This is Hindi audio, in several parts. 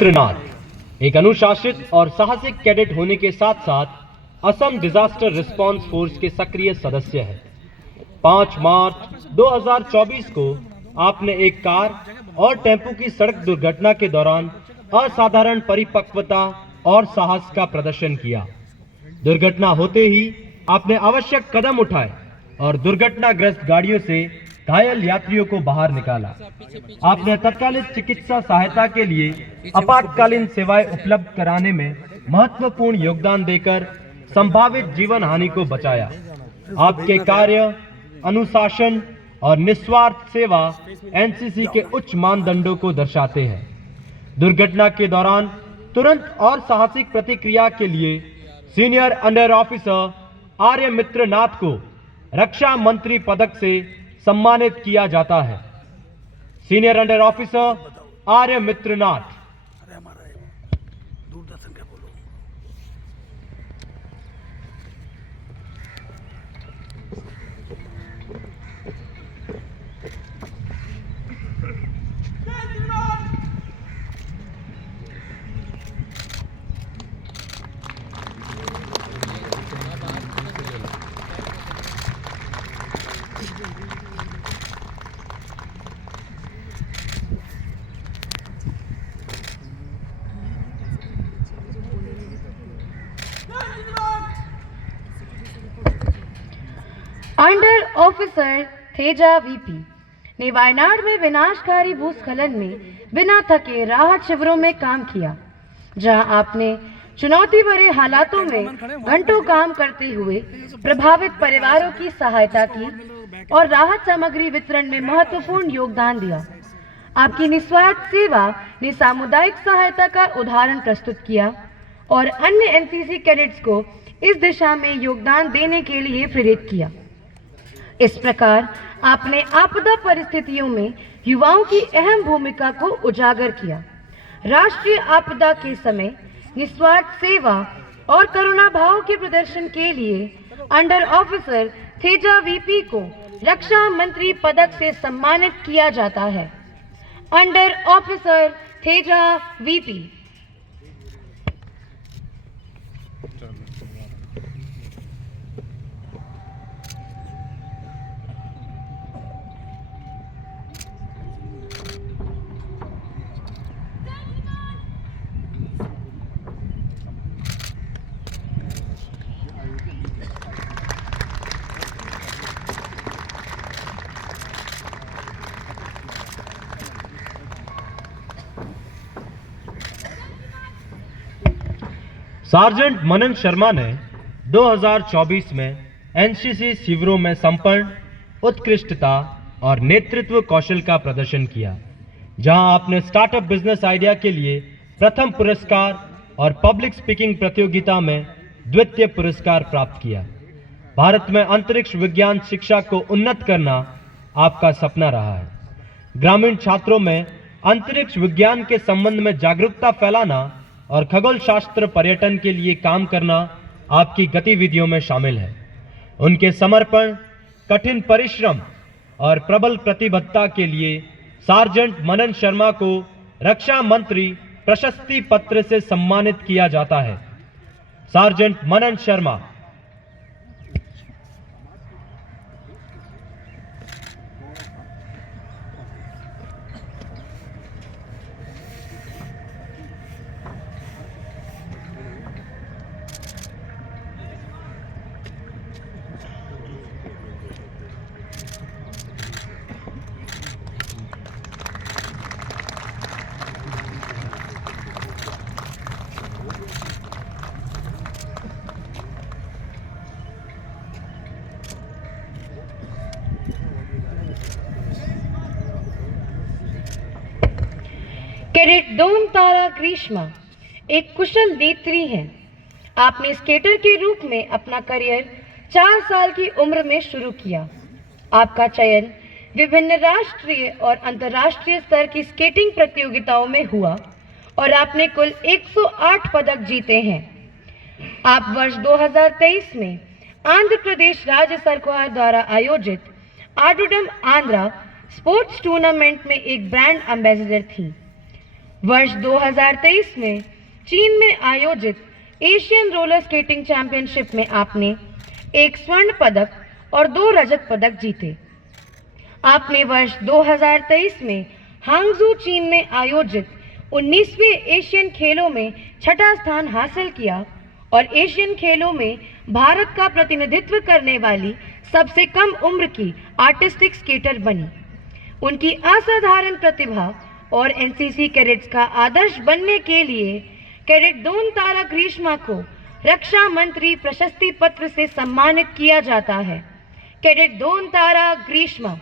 त्रिनाथ एक अनुशासित और साहसिक कैडेट होने के साथ साथ असम डिजास्टर रिस्पांस फोर्स के सक्रिय सदस्य हैं। 5 मार्च 2024 को आपने एक कार और टेम्पो की सड़क दुर्घटना के दौरान असाधारण परिपक्वता और साहस का प्रदर्शन किया। दुर्घटना होते ही आपने आवश्यक कदम उठाए और दुर्घटनाग्रस्त गाड़ियों से घायल यात्रियों को बाहर निकाला। आपने तत्कालीन चिकित्सा सहायता के लिए आपातकालीन सेवाएं उपलब्ध कराने में महत्वपूर्ण योगदान देकर संभावित जीवन हानि को बचाया। आपके कार्य, अनुशासन और निस्वार्थ सेवा एनसीसी के उच्च मानदंडों को दर्शाते हैं। दुर्घटना के दौरान तुरंत और साहसिक प्रतिक्रिया के लिए सीनियर अंडर ऑफिसर आर्य मित्र नाथ को रक्षा मंत्री पदक से सम्मानित किया जाता है। सीनियर अंडर ऑफिसर आर्य मित्र नाथ। अंडर ऑफिसर थेजा वीपी ने वायनाड में विनाशकारी भूस्खलन में बिना थके राहत शिविरों में काम किया, जहां आपने चुनौती भरे हालातों में घंटों काम करते हुए प्रभावित परिवारों की सहायता की और राहत सामग्री वितरण में महत्वपूर्ण योगदान दिया। आपकी निस्वार्थ सेवा ने सामुदायिक सहायता का उदाहरण प्रस्तुत किया और अन्य एनसीसी कैडेट्स को इस दिशा में योगदान देने के लिए प्रेरित किया। इस प्रकार आपने आपदा परिस्थितियों में युवाओं की अहम भूमिका को उजागर किया। राष्ट्रीय आपदा के समय निस्वार्थ सेवा और करुणा भाव के प्रदर्शन के लिए अंडर ऑफिसर थेजा वीपी को रक्षा मंत्री पदक से सम्मानित किया जाता है। Under officer Theja VP. Sergeant Manan Sharma ने 2024 में एनसीसी शिविरों में संपन्न उत्कृष्टता और नेतृत्व कौशल का प्रदर्शन किया, जहां आपने स्टार्टअप बिजनेस आइडिया के लिए प्रथम पुरस्कार और पब्लिक स्पीकिंग प्रतियोगिता में द्वितीय पुरस्कार प्राप्त किया। भारत में अंतरिक्ष विज्ञान शिक्षा को उन्नत करना आपका सपना रहा है। ग्रामीण छात्रों में अंतरिक्ष विज्ञान के संबंध में जागरूकता फैलाना और खगोल शास्त्र पर्यटन के लिए काम करना आपकी गतिविधियों में शामिल है। उनके समर्पण, कठिन परिश्रम और प्रबल प्रतिबद्धता के लिए सार्जेंट मनन शर्मा को रक्षा मंत्री प्रशस्ति पत्र से सम्मानित किया जाता है। सार्जेंट मनन शर्मा। कैडेट डोम तारा ग्रीष्मा एक कुशल नेत्री हैं। आपने स्केटर के रूप में अपना करियर 4 साल की उम्र में शुरू किया। आपका चयन विभिन्न राष्ट्रीय और अंतर्राष्ट्रीय स्तर की स्केटिंग प्रतियोगिताओं में हुआ और आपने कुल 108 पदक जीते हैं। आप वर्ष 2023 में आंध्र प्रदेश राज्य सरकार द्वारा आयोजित आडुडम आंध्रा स्पोर्ट्स टूर्नामेंट में एक ब्रांड एम्बेसडर थी। वर्ष 2023 में चीन में आयोजित एशियन रोलर स्केटिंग चैंपियनशिप में आपने 1 स्वर्ण पदक और 2 रजत पदक जीते। आपने वर्ष 2023 में हांगझू चीन में आयोजित 19वें एशियन खेलों में छठा स्थान हासिल किया और एशियन खेलों में भारत का प्रतिनिधित्व करने वाली सबसे कम उम्र की आर्टिस्टिक स्केटर बनी। उनकी असाधारण प्रतिभा और एनसीसी कैडेट्स का आदर्श बनने के लिए कैडेट दोन तारा ग्रीष्मा को रक्षा मंत्री प्रशस्ति पत्र से सम्मानित किया जाता है। कैडेट दोन तारा ग्रीष्मा।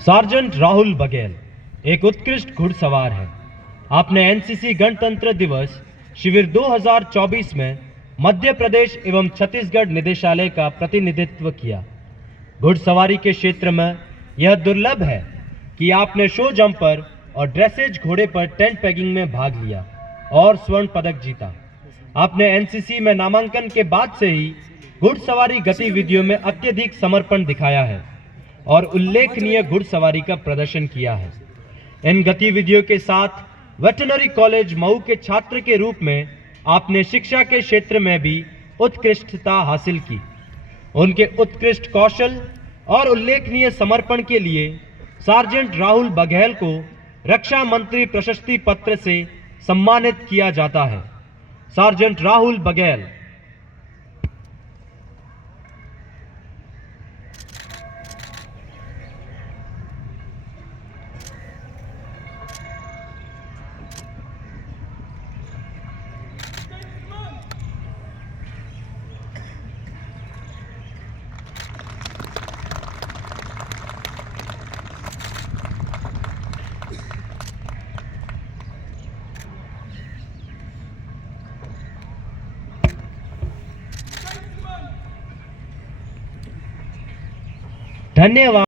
सार्जेंट राहुल बघेल एक उत्कृष्ट घुड़सवार है। आपने एनसीसी गणतंत्र दिवस शिविर 2024 में मध्य प्रदेश एवं छत्तीसगढ़ निदेशालय का प्रतिनिधित्व किया। घुड़सवारी के क्षेत्र में यह दुर्लभ है कि आपने शो जंपर और ड्रेसेज घोड़े पर टेंट पैगिंग में भाग लिया और स्वर्ण पदक जीता। आपने एनसीसी में नामांकन के बाद से ही घुड़सवारी गतिविधियों में अत्यधिक समर्पण दिखाया है और उल्लेखनीय घुड़सवारी का प्रदर्शन किया है। इन गतिविधियों के साथ वेटरनरी कॉलेज मऊ के छात्र के रूप में आपने शिक्षा के क्षेत्र में भी उत्कृष्टता हासिल की। उनके उत्कृष्ट कौशल और उल्लेखनीय समर्पण के लिए सार्जेंट राहुल बघेल को रक्षा मंत्री प्रशस्ति पत्र से सम्मानित किया जाता है। सार्जेंट राहुल बघेल। धन्यवाद।